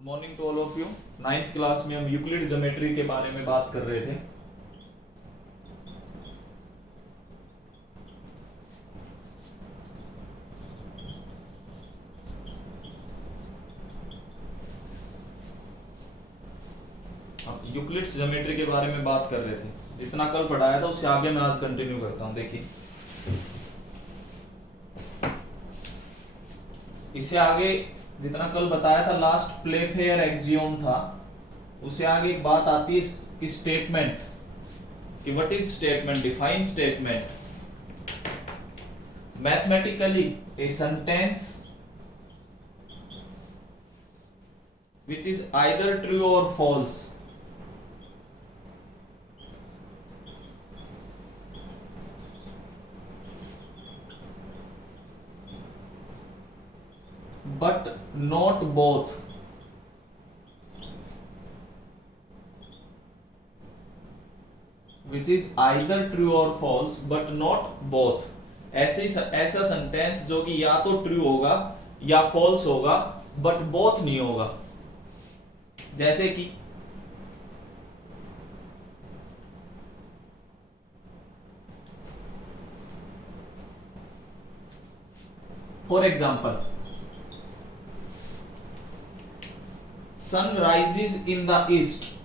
Morning to all of you. Ninth class में हम Euclid geometry के बारे में बात कर रहे थे। हम यूक्लिड्स ज्योमेट्री के बारे में बात कर रहे थे। जितना कल पढ़ाया था उससे आगे मैं आज कंटिन्यू करता हूं। देखिए, इससे आगे जितना कल बताया था लास्ट प्लेफेयर एक्सियोम था, उससे आगे एक बात आती है कि स्टेटमेंट, कि what is statement, define statement. Mathematically a sentence which is either true or false but not both, which is either true or false but not both। ऐसा सेंटेंस जो कि या तो ट्रू होगा या फॉल्स होगा बट बोथ नहीं होगा। जैसे कि for example, sun rises in the east.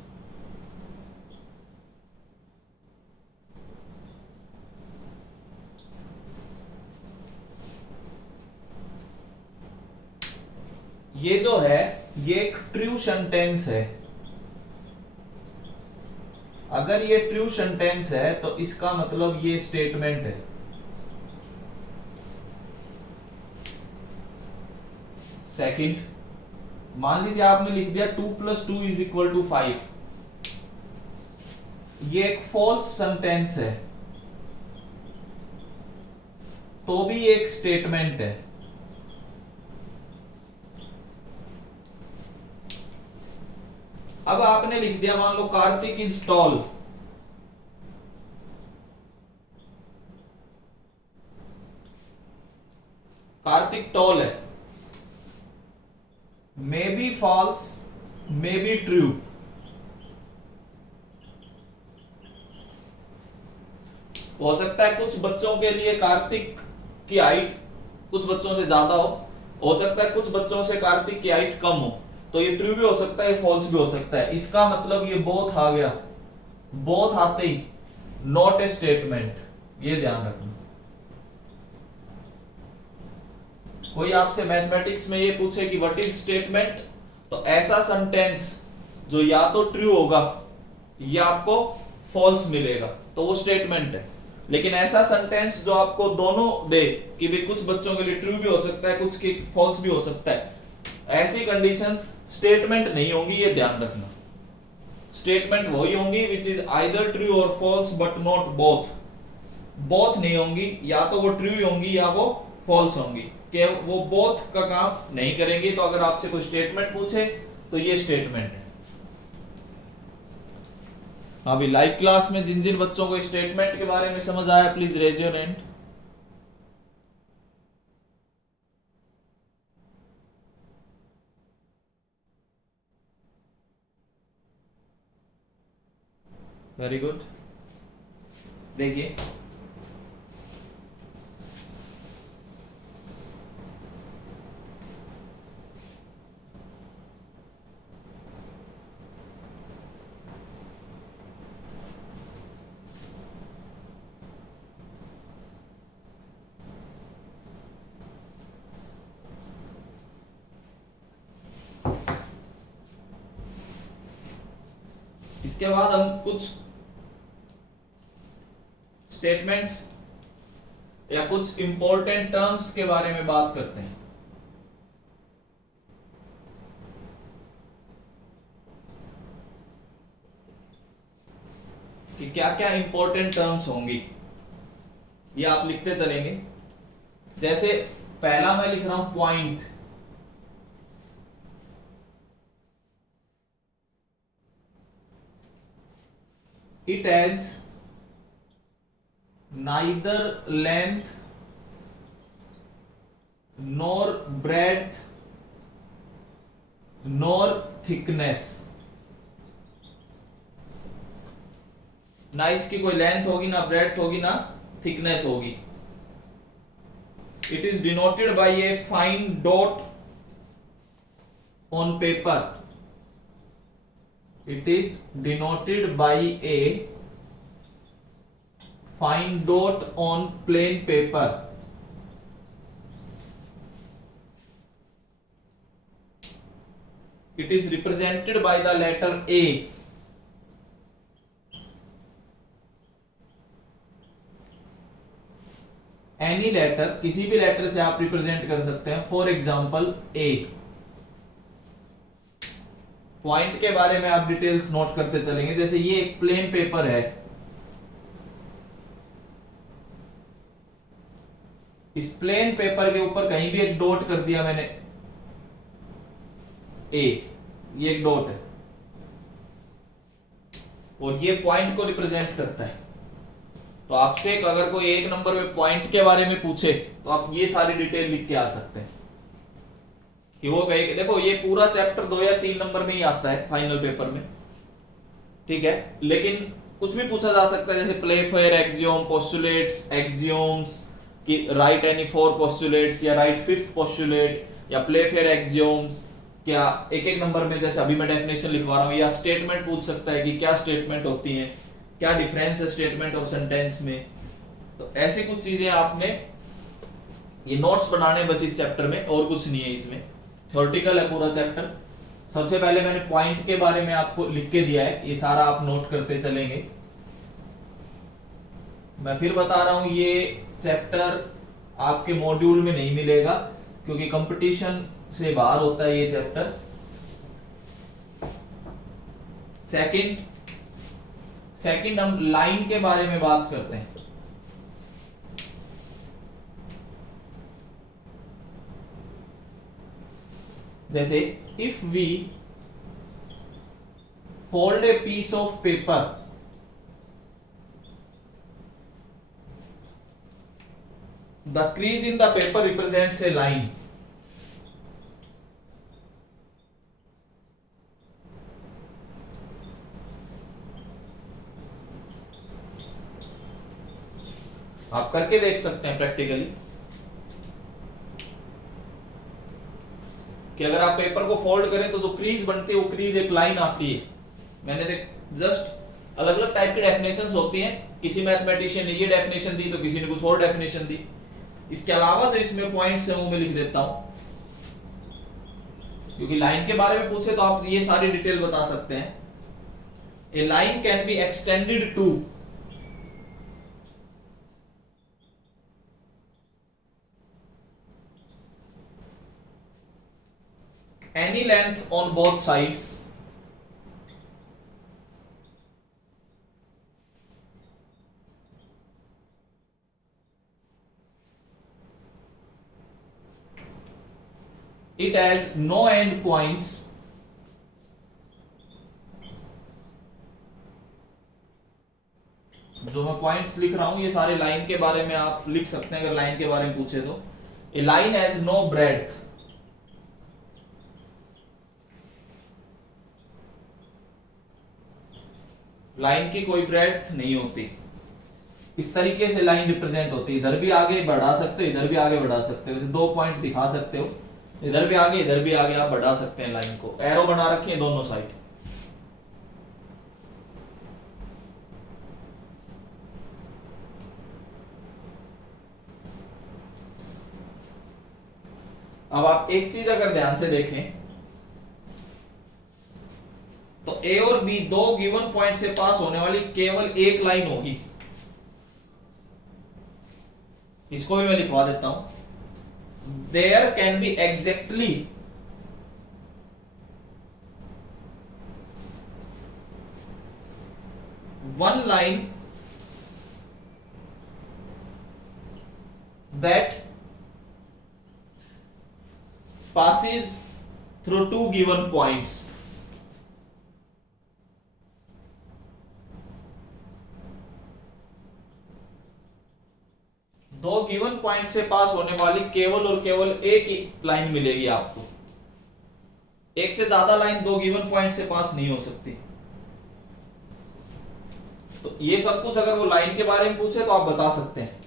ये जो है ये एक ट्रू सेंटेंस है। अगर ये ट्रू सेंटेंस है तो इसका मतलब ये स्टेटमेंट है। सेकंड, मान लीजिए आपने लिख दिया 2 + 2 = 5। ये एक फॉल्स सेंटेंस है तो भी एक स्टेटमेंट है। अब आपने लिख दिया, मान लो Kartik is tall. Kartik tall है, maybe false maybe true. हो सकता है कुछ बच्चों के लिए कार्तिक की हाइट कुछ बच्चों से ज्यादा हो सकता है कुछ बच्चों से कार्तिक की हाइट कम हो, तो ये ट्रू भी हो सकता है, फॉल्स भी हो सकता है। इसका मतलब ये बोथ आ गया। बोथ आते ही नॉट ए स्टेटमेंट, ये ध्यान रखना। कोई आपसे मैथमेटिक्स में ये पूछे कि व्हाट इज स्टेटमेंट, तो ऐसा सेंटेंस जो या तो ट्रू होगा या आपको फॉल्स मिलेगा तो वो स्टेटमेंट है। लेकिन ऐसा सेंटेंस जो आपको दोनों दे कि भी कुछ बच्चों के लिए ट्रू भी हो सकता है, कुछ के फॉल्स भी हो सकता है, ऐसी कंडीशंस स्टेटमेंट नहीं होंगी, ये ध्यान रखना। स्टेटमेंट वही होंगी विच इज आइदर ट्रू और false but not both. Both नहीं होंगी, या तो वो ट्रू होंगी या वो फॉल्स होंगी, कि वो बोथ का काम नहीं करेंगी। तो अगर आपसे कोई स्टेटमेंट पूछे तो ये स्टेटमेंट है। अभी लाइव क्लास में जिन जिन बच्चों को स्टेटमेंट के बारे में समझ आया, please raise your hand. Very good. देखिए, इसके बाद हम कुछ स्टेटमेंट्स या कुछ इंपॉर्टेंट टर्म्स के बारे में बात करते हैं कि क्या क्या इंपॉर्टेंट टर्म्स होंगी, ये आप लिखते चलेंगे। जैसे पहला मैं लिख रहा हूं point. It has neither length nor breadth nor thickness, ना इसकी कोई लेंथ होगी, ना ब्रेड्थ होगी, ना थिकनेस होगी। It is denoted by a fine dot on paper, it is denoted by a fine dot on plain paper. It is represented by the letter A. Any letter, किसी भी letter से आप represent कर सकते हैं। For example A। Point के बारे में आप डिटेल्स नोट करते चलेंगे। जैसे ये एक प्लेन पेपर है, इस प्लेन पेपर के ऊपर कहीं भी एक डॉट कर दिया मैंने, ए, ये एक डॉट है और ये पॉइंट को रिप्रेजेंट करता है। तो आपसे अगर कोई एक नंबर में पॉइंट के बारे में पूछे तो आप ये सारी डिटेल लिख के आ सकते हैं कि वो कहे कि देखो ये पूरा चैप्टर 2 या 3 नंबर में ही आता है फाइनल पेपर में, ठीक है, लेकिन कुछ भी पूछा जा सकता है। जैसे प्लेफेयर एक्सियोम, पोस्टुलेट्स, एक्सियोम्स कि राइट एनी 4 पोस्टुलेट्स या राइट 5th पोस्टुलेट, या प्लेफेयर एक्सियोम्स क्या एक एक नंबर में, जैसे अभी मैं डेफिनेशन लिखवा रहा हूं, या स्टेटमेंट पूछ सकता है कि क्या स्टेटमेंट होती है, क्या डिफरेंस है स्टेटमेंट और सेंटेंस में। तो ऐसी कुछ चीजें आपने ये नोट्स बनाने बस इस चैप्टर में, और कुछ नहीं है इसमें, थ्योरेटिकल है पूरा चैप्टर। सबसे पहले मैंने पॉइंट के बारे में आपको लिख के दिया है, ये सारा आप नोट करते चलेंगे। मैं फिर बता रहा हूं ये चैप्टर आपके मॉड्यूल में नहीं मिलेगा क्योंकि कंपटीशन से बाहर होता है ये चैप्टर। सेकंड हम लाइन के बारे में बात करते हैं। जैसे if we fold a piece of paper, the crease in the paper represents a line. आप करके देख सकते हैं प्रैक्टिकली कि अगर आप पेपर को फोल्ड करें तो जो क्रीज बनती है वो क्रीज एक लाइन आती है। मैंने जस्ट अलग अलग टाइप की डेफिनेशंस होती हैं, किसी मैथमेटिशियन ने ये डेफिनेशन दी तो किसी ने कुछ और डेफिनेशन दी। इसके अलावा जो इसमें पॉइंट्स है वो मैं लिख देता हूं, क्योंकि लाइन के बारे में पूछे तो आप ये सारी डिटेल बता सकते हैं। A line can be extended to any length on both sides it has no end points जो मैं पॉइंट्स लिख रहा हूं ये सारे लाइन के बारे में आप लिख सकते हैं अगर लाइन के बारे में पूछे तो। A line has no breadth, line की कोई ब्रेड्थ नहीं होती। इस तरीके से लाइन रिप्रेजेंट होती है, इधर भी आगे बढ़ा सकते हो, इधर भी आगे बढ़ा सकते हो। जैसे 2 पॉइंट दिखा सकते हो, इधर भी आगे इधर भी आगे आप बढ़ा सकते हैं लाइन को। एरो बना रखे हैं दोनों साइड। अब आप एक चीज अगर ध्यान से देखें तो ए और बी दो गिवन पॉइंट से पास होने वाली केवल एक लाइन होगी। इसको भी मैं लिखवा देता हूं। There can be exactly one line that passes through 2 given points। दो गिवन पॉइंट से पास होने वाली केवल और केवल एक ही लाइन मिलेगी आपको। एक से ज्यादा लाइन दो गिवन पॉइंट से पास नहीं हो सकती। तो ये सब कुछ अगर वो लाइन के बारे में पूछे तो आप बता सकते हैं।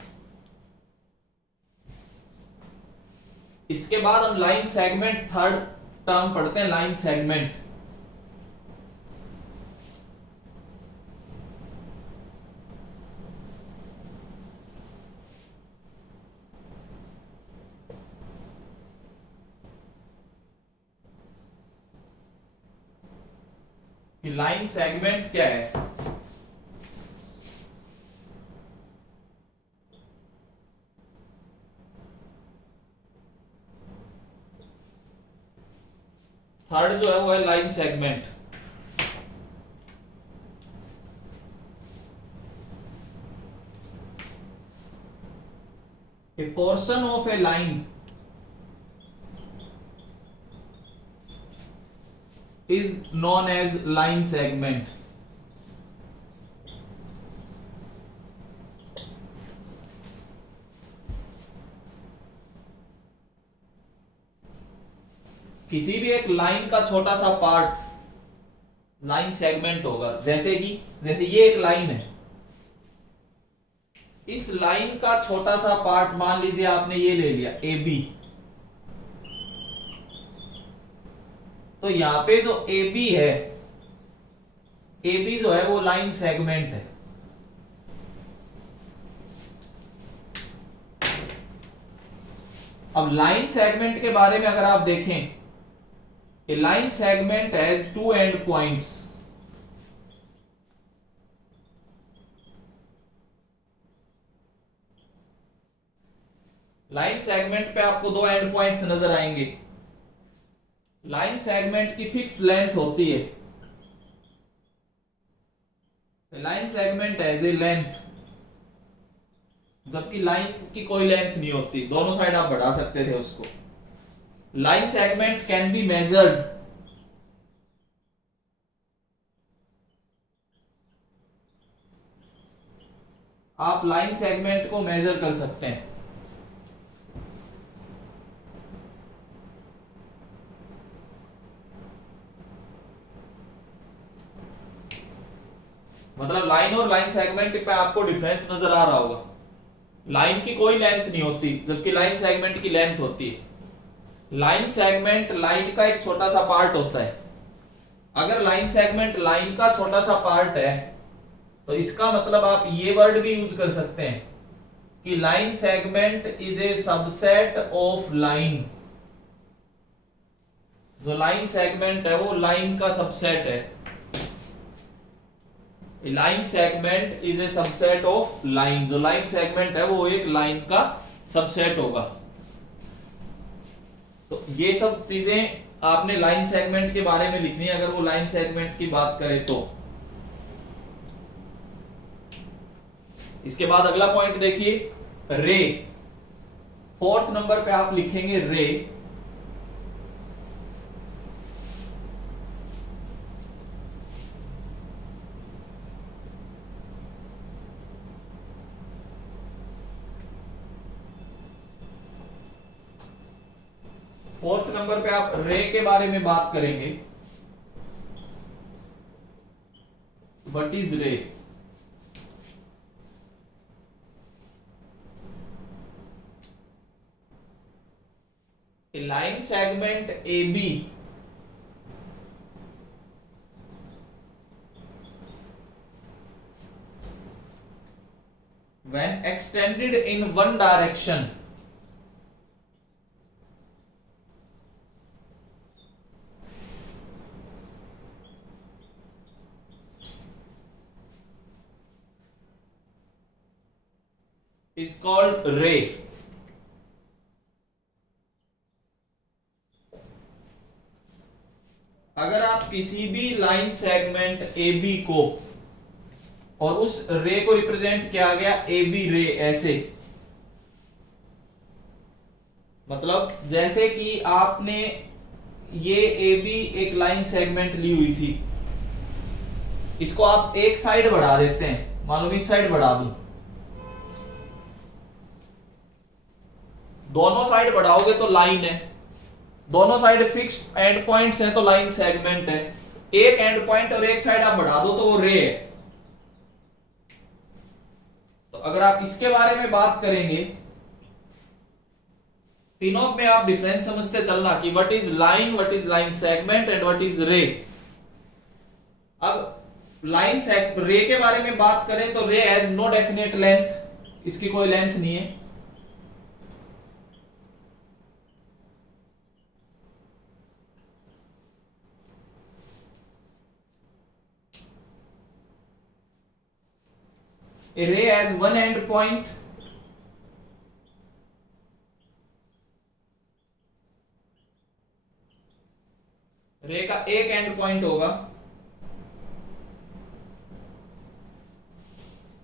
इसके बाद हम लाइन सेगमेंट, थर्ड टर्म पढ़ते हैं, लाइन सेगमेंट। लाइन सेगमेंट क्या है? थर्ड जो है वो है line segment. A portion of A line is known as line segment। किसी भी एक लाइन का छोटा सा पार्ट लाइन सेगमेंट होगा। जैसे ये एक लाइन है, इस लाइन का छोटा सा पार्ट, मान लीजिए आपने ये ले लिया ए बी, तो यहां पे जो ए बी है, ए बी जो है वो लाइन सेगमेंट है। अब लाइन सेगमेंट के बारे में अगर आप देखें, a line segment has two end points. Line segment पे आपको दो एंड पॉइंट्स नजर आएंगे। लाइन सेगमेंट की फिक्स लेंथ होती है। Line segment has a length, जबकि लाइन की कोई लेंथ नहीं होती, दोनों साइड आप बढ़ा सकते थे उसको। Line segment can be measured. आप लाइन सेगमेंट को मेजर कर सकते हैं। मतलब लाइन और लाइन सेगमेंट पे आपको डिफरेंस नजर आ रहा होगा। लाइन की कोई लेंथ नहीं होती, जबकि लाइन सेगमेंट की लेंथ होती है। लाइन सेगमेंट लाइन का एक छोटा सा पार्ट होता है। अगर लाइन सेगमेंट लाइन का छोटा सा पार्ट है तो इसका मतलब आप ये वर्ड भी यूज कर सकते हैं कि line segment is a subset of line. जो लाइन सेगमेंट है वो लाइन का सबसेट है। Line segment is a subset of line. जो लाइन सेगमेंट है वो एक लाइन का सबसेट होगा। तो ये सब चीजें आपने लाइन सेगमेंट के बारे में लिखनी है अगर वो लाइन सेगमेंट की बात करें तो। इसके बाद अगला पॉइंट देखिए, रे। फोर्थ नंबर पे आप लिखेंगे रे। फोर्थ नंबर पे आप रे के बारे में बात करेंगे। What is ray? A line segment A B when extended in one direction is called ray। अगर आप किसी भी लाइन सेगमेंट ए बी को और उस रे को रिप्रेजेंट किया गया ए बी रे ऐसे, मतलब जैसे कि आपने ये ए बी एक लाइन सेगमेंट ली हुई थी, इसको आप एक साइड बढ़ा देते हैं, मान लो इस साइड बढ़ा दूं, दोनों साइड बढ़ाओगे तो लाइन है, दोनों साइड फिक्स्ड एंड पॉइंट्स हैं तो लाइन सेगमेंट है। एक एंड पॉइंट और एक साइड आप बढ़ा दो तो वो रे है। तो अगर आप इसके बारे में बात करेंगे, तीनों में आप डिफरेंस समझते चलना कि what is line segment and what is रे। अब लाइन रे के बारे में बात करें तो रे हैज नो डेफिनेट लेंथ, इसकी कोई लेंथ नहीं है। A ray has one end point रे का एक एंड पॉइंट होगा।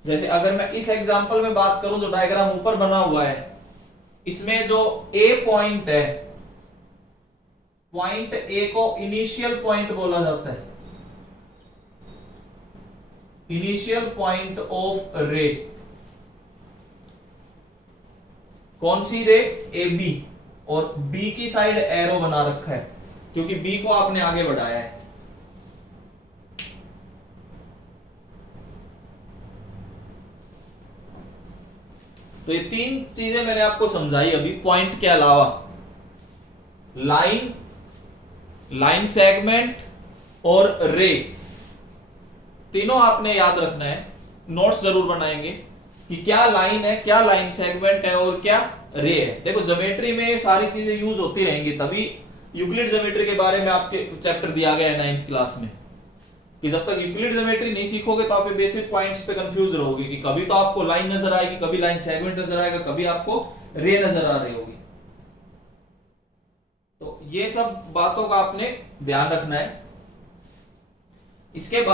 जैसे अगर मैं इस एग्जांपल में बात करूं जो डायग्राम ऊपर बना हुआ है, इसमें जो ए पॉइंट है, पॉइंट ए को इनिशियल पॉइंट बोला जाता है, इनिशियल पॉइंट ऑफ रे। कौन सी रे? ए बी, और बी की साइड एरो बना रखा है क्योंकि बी को आपने आगे बढ़ाया है। तो ये तीन चीजें मैंने आपको समझाई अभी पॉइंट के अलावा। लाइन सेगमेंट और रे, तीनों आपने याद रखना है। नोट्स जरूर बनाएंगे कि क्या लाइन है, क्या लाइन सेगमेंट है और क्या रे है। देखो ज्योमेट्री में सारी चीजें यूज होती रहेंगी, तभी यूक्लिड ज्योमेट्री के बारे में आपके चैप्टर दिया गया है 9th क्लास में, कि जब तक यूक्लिड ज्योमेट्री नहीं सीखोगे तो आप बेसिक पॉइंट्स पे कंफ्यूज रहोगे कि कभी तो आपको लाइन नजर आएगी, कभी लाइन सेगमेंट नजर आएगा, कभी आपको रे नजर आ रही होगी। तो ये सब बातों का आपने ध्यान रखना है। इसके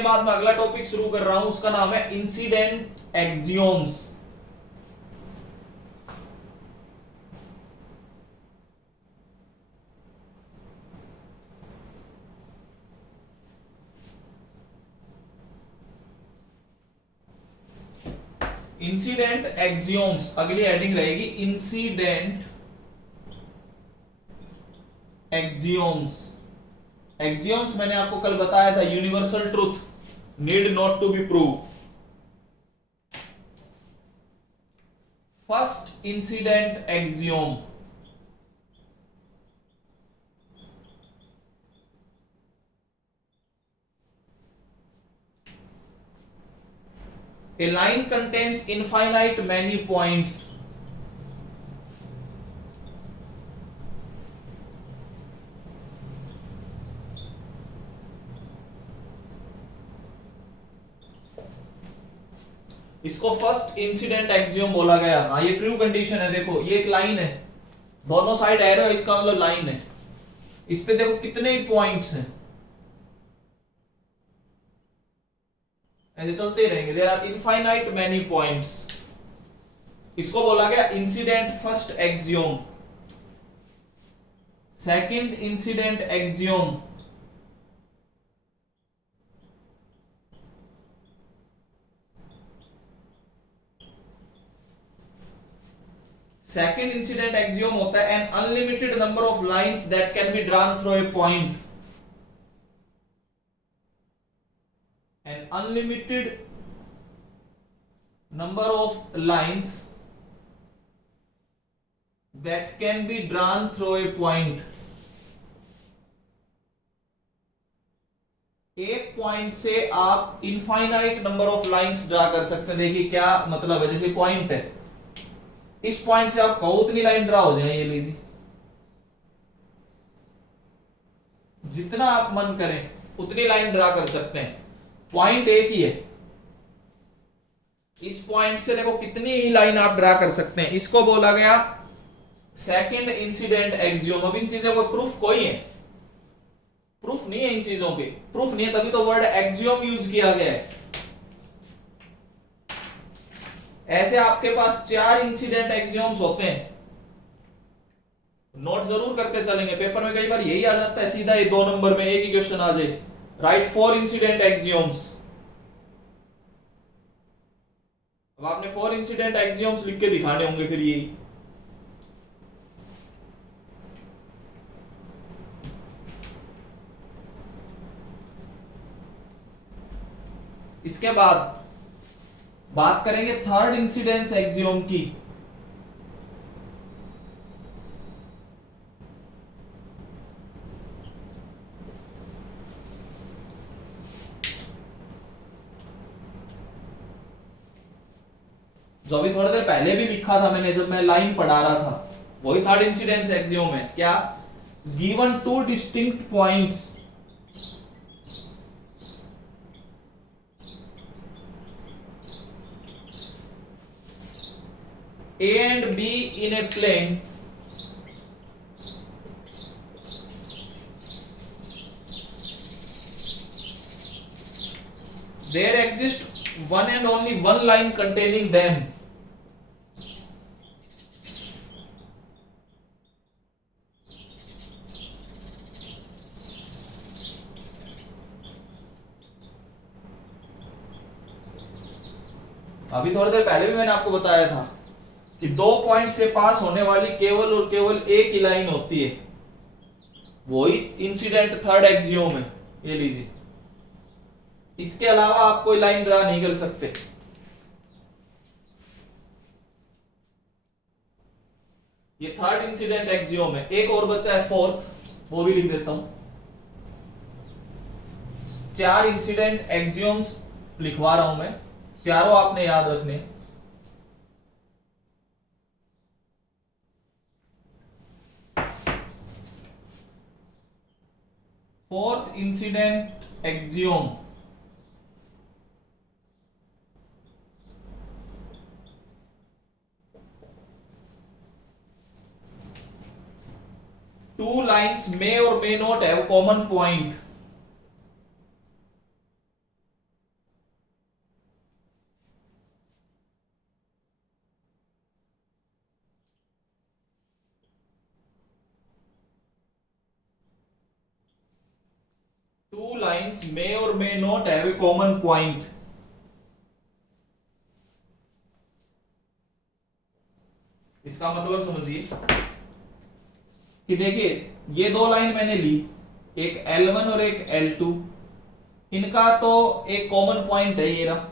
बाद मैं अगला टॉपिक शुरू कर रहा हूं, उसका नाम है इंसिडेंट एक्सियोम्स। इंसिडेंट एक्सियोम्स अगली हेडिंग रहेगी, इंसिडेंट एक्सियोम्स। एक्सियोम्स मैंने आपको कल बताया था, universal truth need not to be prove. First incident axiom, a line contains infinite many points इसको फर्स्ट इंसिडेंट एक्सियोम बोला गया। हाँ ये ट्रू कंडीशन है। देखो ये एक लाइन है, दोनों साइड एरो है, इसका मतलब लाइन है। इस पे देखो कितने ही पॉइंट्स हैं, ऐसे चलते ही रहेंगे। There are infinite many points, इसको बोला गया incident first axiom. Second incident axiom, second incident axiom होता है an unlimited number of lines that can be drawn through a point. An unlimited number of lines that can be drawn through a point। एक point से आप infinite number of lines draw कर सकते हैं। देखिए क्या मतलब है, जैसे पॉइंट है, इस पॉइंट से आप कहो उतनी लाइन ड्रा हो जाए, ये लीजिए, जितना आप मन करें उतनी लाइन ड्रा कर सकते हैं। पॉइंट एक ही है, इस पॉइंट से देखो कितनी ही लाइन आप ड्रा कर सकते हैं। इसको बोला गया सेकंड इंसिडेंट एक्सियोम। अब इन चीजों का प्रूफ कोई है? प्रूफ नहीं है इन चीजों के, प्रूफ नहीं है, तभी तो वर्ड एक्सियोम यूज किया गया है। ऐसे आपके पास 4 इंसिडेंट एक्सियोम्स होते हैं। नोट जरूर करते चलेंगे, पेपर में कई बार यही आ जाता है सीधा, ये 2 नंबर में एक ही क्वेश्चन आ जाए, राइट 4 इंसिडेंट एक्सियोम्स। अब आपने 4 इंसिडेंट एक्सियोम्स लिख के दिखाने होंगे फिर ये। इसके बाद बात करेंगे थर्ड इंसिडेंस एक्सियोम की। जो अभी थोड़ी देर पहले भी लिखा था मैंने, जब मैं लाइन पढ़ा रहा था, वही थर्ड इंसिडेंस एक्सियोम है। क्या? Given two distinct points A and B in a plane there exists one and only one line containing them. अभी थोड़ी देर पहले भी मैंने आपको बताया था कि दो पॉइंट से पास होने वाली केवल और केवल एक ही लाइन होती है, वही इंसिडेंट थर्ड एक्सियोम है। ये लीजिए, इसके अलावा आप कोई लाइन ड्रा नहीं कर सकते। ये थर्ड इंसिडेंट एक्सियोम है। एक और बचा है फोर्थ, वो भी लिख देता हूं। चार इंसिडेंट एक्सियोम्स लिखवा रहा हूं मैं, चारों आपने याद रखने। Fourth incident axiom, two lines may or may not have common point. Two lines may or may not have a common point. इसका मतलब समझिए कि देखिए, ये दो लाइन मैंने ली, एक L1 और एक L2, इनका तो एक कॉमन पॉइंट है ये रहा।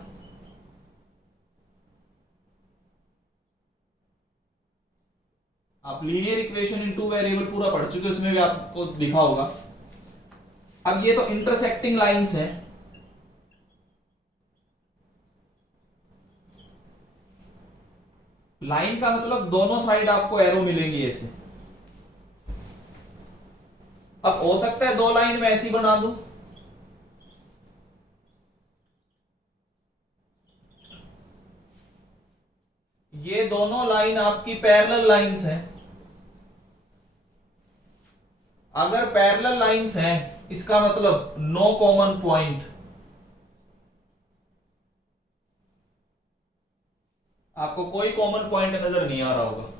आप linear equation in two variable पूरा पढ़ चुके, उसमें भी आपको दिखा होगा। अब ये तो इंटरसेक्टिंग लाइंस हैं। लाइन का मतलब दोनों साइड आपको एरो मिलेंगी ऐसे। अब हो सकता है दो लाइन में ऐसी बना दूं, ये दोनों लाइन आपकी पैरेलल लाइंस हैं। अगर पैरेलल लाइंस हैं, इसका मतलब नो कॉमन पॉइंट। आपको कोई कॉमन पॉइंट नजर नहीं आ रहा होगा।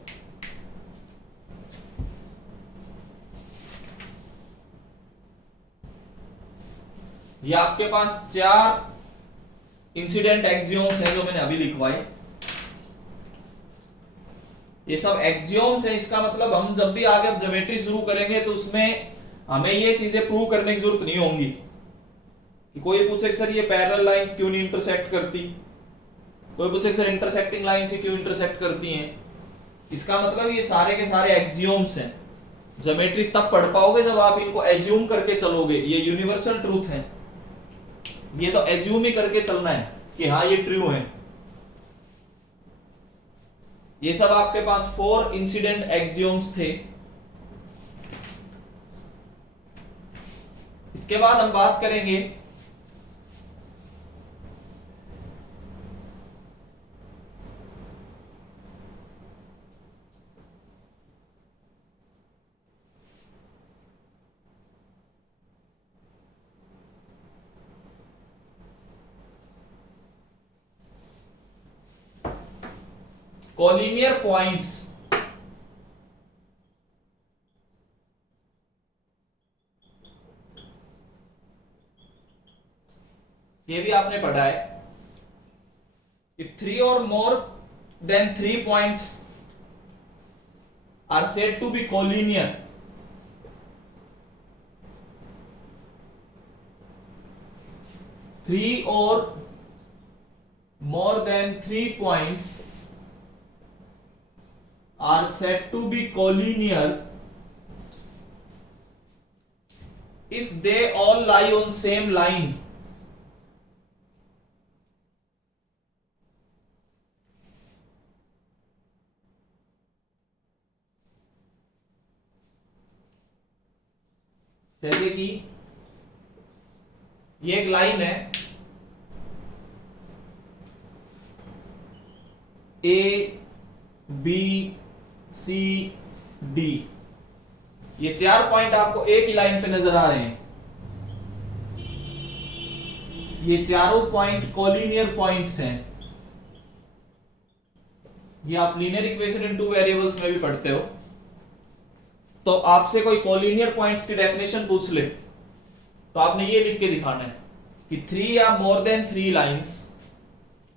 ये आपके पास चार इंसिडेंट एक्सियोम्स हैं जो मैंने अभी लिखवाए। ये सब एक्सियोम्स हैं, इसका मतलब हम जब भी आगे ज्योमेट्री शुरू करेंगे तो उसमें हमें ये चीजें प्रूव करने की जरूरत नहीं होगी कि कोई पूछे कि सर ये पैरेलल लाइंस क्यों नहीं इंटरसेक्ट करती, कोई पूछे कि सर इंटरसेक्टिंग लाइंस ही क्यों इंटरसेक्ट करती हैं। इसका मतलब ये सारे के सारे एक्सियोम्स हैं। ज्योमेट्री तब पढ़ पाओगे जब आप इनको एज्यूम करके चलोगे। ये यूनिवर्सल ट्रूथ है, ये तो एज्यूम ही करके चलना है कि हाँ ये ट्रू है। ये सब आपके पास फोर इंसिडेंट एक्सियोम्स थे। इसके बाद हम बात करेंगे कोलिनियर पॉइंट्स। ये भी आपने पढ़ा है। इफ थ्री और more than 3 points are said to be collinear, three और more than 3 points are said to be collinear if they all lie on same line. जैसे कि ये एक लाइन है ए बी सी डी, ये 4 point आपको एक ही लाइन पे नजर आ रहे हैं। ये चारों पॉइंट कोलिनियर पॉइंट्स हैं। ये आप लीनियर इक्वेशन इन 2 वेरिएबल्स में भी पढ़ते हो। तो आपसे कोई कोलिनियर पॉइंट्स की डेफिनेशन पूछ ले तो आपने ये लिख के दिखाना है कि 3 या more than 3 lines,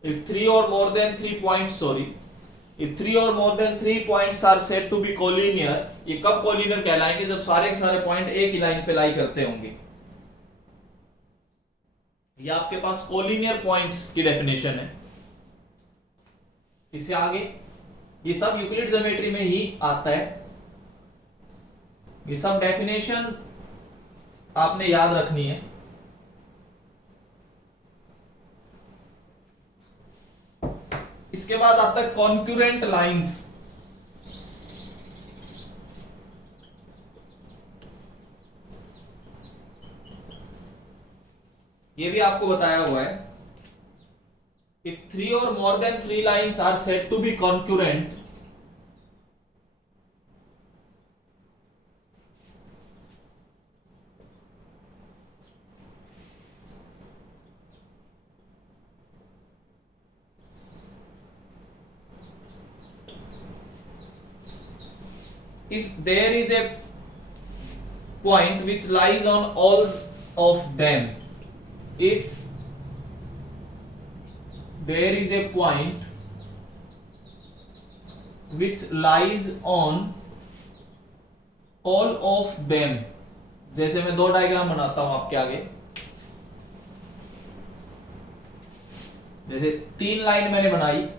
if 3 or more than 3 points, if 3 or more than 3 points are said to be collinear, ये कब collinear कहलाएंगे? जब सारे के सारे पॉइंट एक ही लाइन पे लाई करते होंगे। ये आपके पास collinear पॉइंट्स की डेफिनेशन है। इससे आगे ये सब यूक्लिड ज्योमेट्री में ही आता है। ये सब डेफिनेशन आपने याद रखनी है। इसके बाद आता है कॉन्क्यूरेंट लाइंस। ये भी आपको बताया हुआ है, if 3 or more than 3 lines are said to be concurrent, if there is a point which lies on all of them, if there is a point which lies on all of them, जैसे मैं 2 diagram बनाता हूं आपके आगे। जैसे 3 line मैंने बनाई,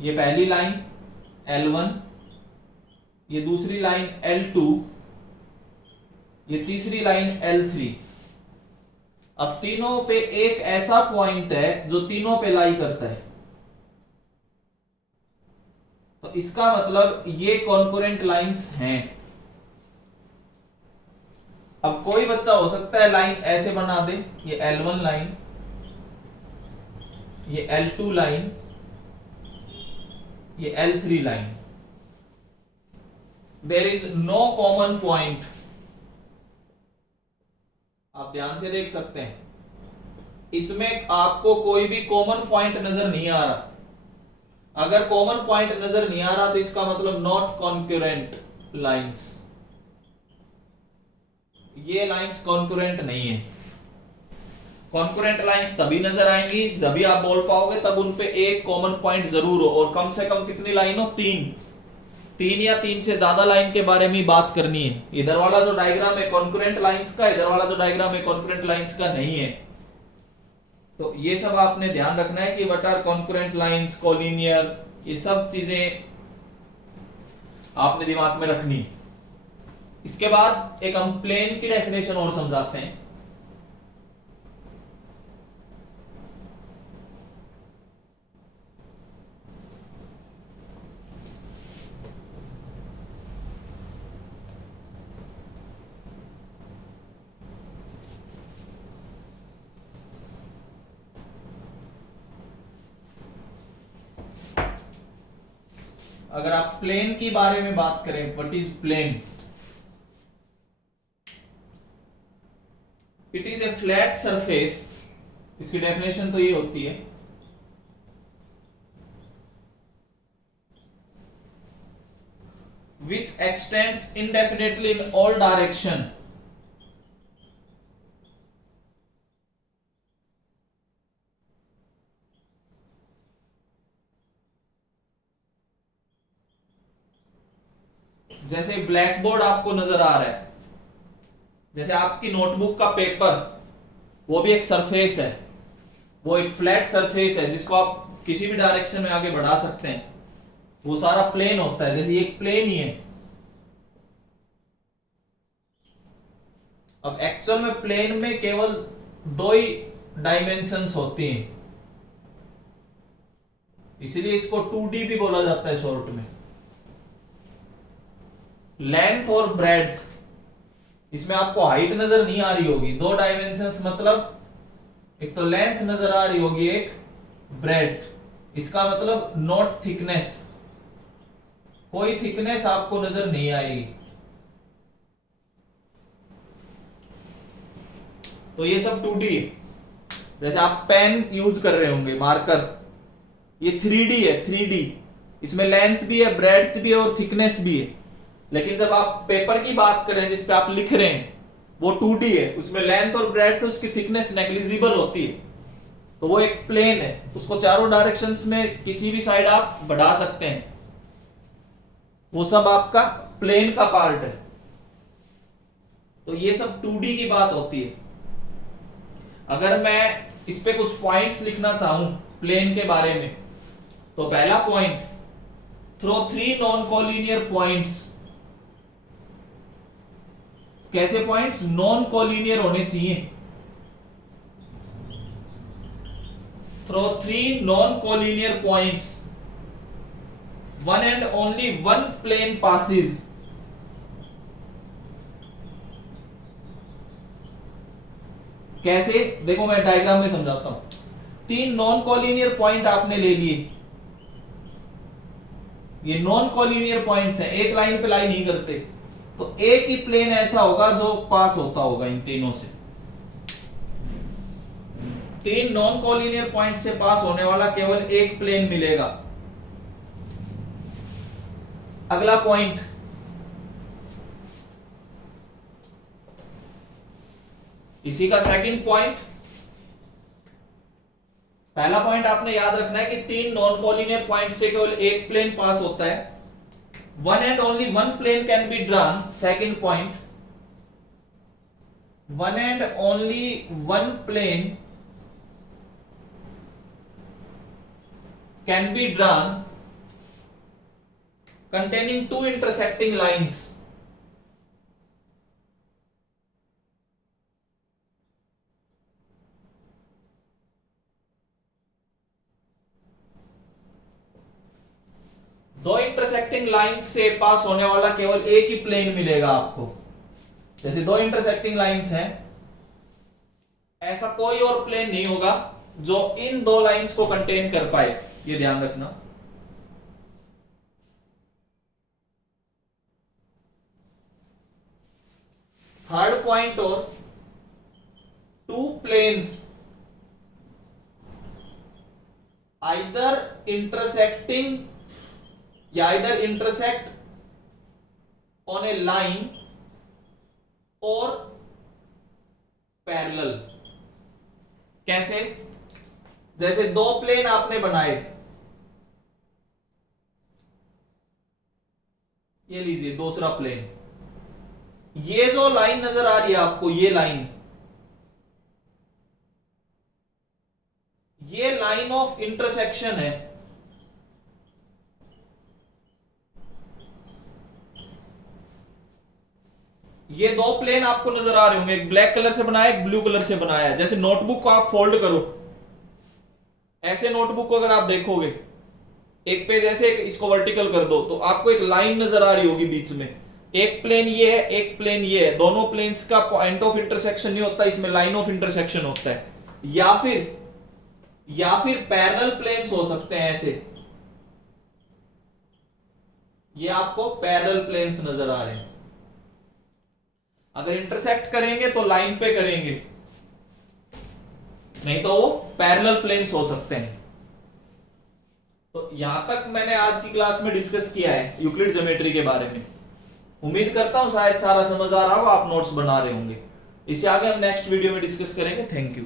ये पहली लाइन L1, ये दूसरी लाइन L2, ये तीसरी लाइन L3। अब तीनों पे एक ऐसा पॉइंट है जो तीनों पे लाई करता है, तो इसका मतलब ये कॉन्करेंट लाइंस हैं। अब कोई बच्चा हो सकता है लाइन ऐसे बना दे, ये L1 लाइन, ये L2 लाइन, ये L3 line. There is no common point. आप ध्यान से देख सकते हैं, इसमें आपको कोई भी कॉमन पॉइंट नजर नहीं आ रहा। अगर कॉमन पॉइंट नजर नहीं आ रहा तो इसका मतलब नॉट कॉन्करेंट लाइंस, ये लाइंस कॉन्करेंट नहीं है। कॉन्करेंट लाइंस तभी नजर आएंगी जब भी आप बोल पाओगे, तब उन पे एक कॉमन पॉइंट जरूर हो, और कम से कम कितनी लाइन हो? 3 या 3 से ज्यादा लाइन के बारे में बात करनी है। इधर वाला जो डायग्राम है कॉन्करेंट लाइंस का, इधर वाला जो डायग्राम है कॉन्करेंट लाइंस का नहीं है। तो ये सब आपने ध्यान रखना है कि what are concurrent lines, collinear, ये सब चीजें आपने दिमाग में रखनी। इसके बाद एक हम प्लेन की डेफिनेशन और समझाते हैं। अगर आप प्लेन की बारे में बात करें, what is plane? It is a flat surface. इसकी डेफिनेशन तो ये होती है, which extends indefinitely in all direction, जैसे ब्लैक बोर्ड आपको नजर आ रहा है, जैसे आपकी नोटबुक का पेपर, वो भी एक सरफेस है। वो एक फ्लैट सरफेस है जिसको आप किसी भी डायरेक्शन में आगे बढ़ा सकते हैं, वो सारा प्लेन होता है, जैसे ये एक प्लेन ही है। अब एक्चुअल में प्लेन में केवल दो ही डायमेंशंस होती हैं, इसीलिए इसको 2D भी बोला जाता है शॉर्ट में। लेंथ और ब्रेड्थ, इसमें आपको हाइट नजर नहीं आ रही होगी, दो डायमेंशंस मतलब एक तो लेंथ नजर आ रही होगी, एक ब्रेड्थ। इसका मतलब नॉट थिकनेस, कोई थिकनेस आपको नजर नहीं आएगी। तो ये सब 2D है। जैसे आप पेन यूज कर रहे होंगे, मार्कर, ये 3D है, 3D। इसमें लेंथ भी है, ब्रेड्थ भी है और थिकनेस भी है। लेकिन जब आप पेपर की बात करें जिस पे आप लिख रहे हैं, वो 2D है, उसमें लेंथ और ब्रेड्थ, उसकी थिकनेस नेग्लिजिबल होती है। तो वो एक प्लेन है, उसको चारों डायरेक्शंस में किसी भी साइड आप बढ़ा सकते हैं, वो सब आपका प्लेन का पार्ट है। तो ये सब 2D की बात होती है। अगर मैं इस पे कुछ पॉइंट्स लिखना चाहूं प्लेन के बारे में, तो पहला point, through 3 non collinear points. कैसे पॉइंट्स? नॉन कोलिनियर होने चाहिए। Through 3 non collinear points, one and only one plane passes. कैसे? देखो मैं डायग्राम में समझाता हूं। 3 नॉन कोलिनियर पॉइंट आपने ले लिए, ये नॉन कोलिनियर पॉइंट्स हैं, एक लाइन पे लाई नहीं करते, तो एक ही प्लेन ऐसा होगा जो पास होता होगा इन तीनों से। 3 नॉन कोलिनियर पॉइंट से पास होने वाला केवल एक प्लेन मिलेगा। अगला पॉइंट, इसी का सेकंड पॉइंट। पहला पॉइंट आपने याद रखना है कि 3 नॉन कोलिनियर पॉइंट से केवल एक प्लेन पास होता है, one and only one plane can be drawn. Second point, one and only one plane can be drawn containing 2 intersecting lines। दो इंटरसेक्टिंग लाइंस से पास होने वाला केवल एक ही प्लेन मिलेगा आपको। जैसे दो इंटरसेक्टिंग लाइंस हैं, ऐसा कोई और प्लेन नहीं होगा जो इन दो लाइंस को कंटेन कर पाए, ये ध्यान रखना। थर्ड पॉइंट, और 2 प्लेन्स आइदर इंटरसेक्टिंग या either intersect on A line और पैरेलल। कैसे? जैसे दो प्लेन आपने बनाए, ये लीजिए दूसरा प्लेन, ये जो लाइन नजर आ रही है आपको, ये लाइन, ये लाइन ऑफ इंटरसेक्शन है। ये दो प्लेन आपको नजर आ रहे होंगे, एक ब्लैक कलर से बनाया, एक ब्लू कलर से बनाया है। जैसे नोटबुक को आप फोल्ड करो, ऐसे नोटबुक को अगर आप देखोगे, एक पेज ऐसे इसको वर्टिकल कर दो, तो आपको एक लाइन नजर आ रही होगी बीच में। एक प्लेन ये है, एक प्लेन ये है, दोनों प्लेन्स का पॉइंट ऑफ इंटरसेक्शन नहीं होता, इसमें लाइन ऑफ इंटरसेक्शन होता है। या फिर पैरेलल प्लेन्स हो सकते हैं ऐसे, ये आपको पैरेलल प्लेन्स नजर आ रहे हैं। अगर इंटरसेक्ट करेंगे तो लाइन पे करेंगे, नहीं तो वो पैरेलल प्लेन्स हो सकते हैं। तो यहां तक मैंने आज की क्लास में डिस्कस किया है यूक्लिड ज्योमेट्री के बारे में। उम्मीद करता हूं शायद सारा समझ आ रहा हो, आप नोट्स बना रहे होंगे। इससे आगे हम नेक्स्ट वीडियो में डिस्कस करेंगे। Thank you.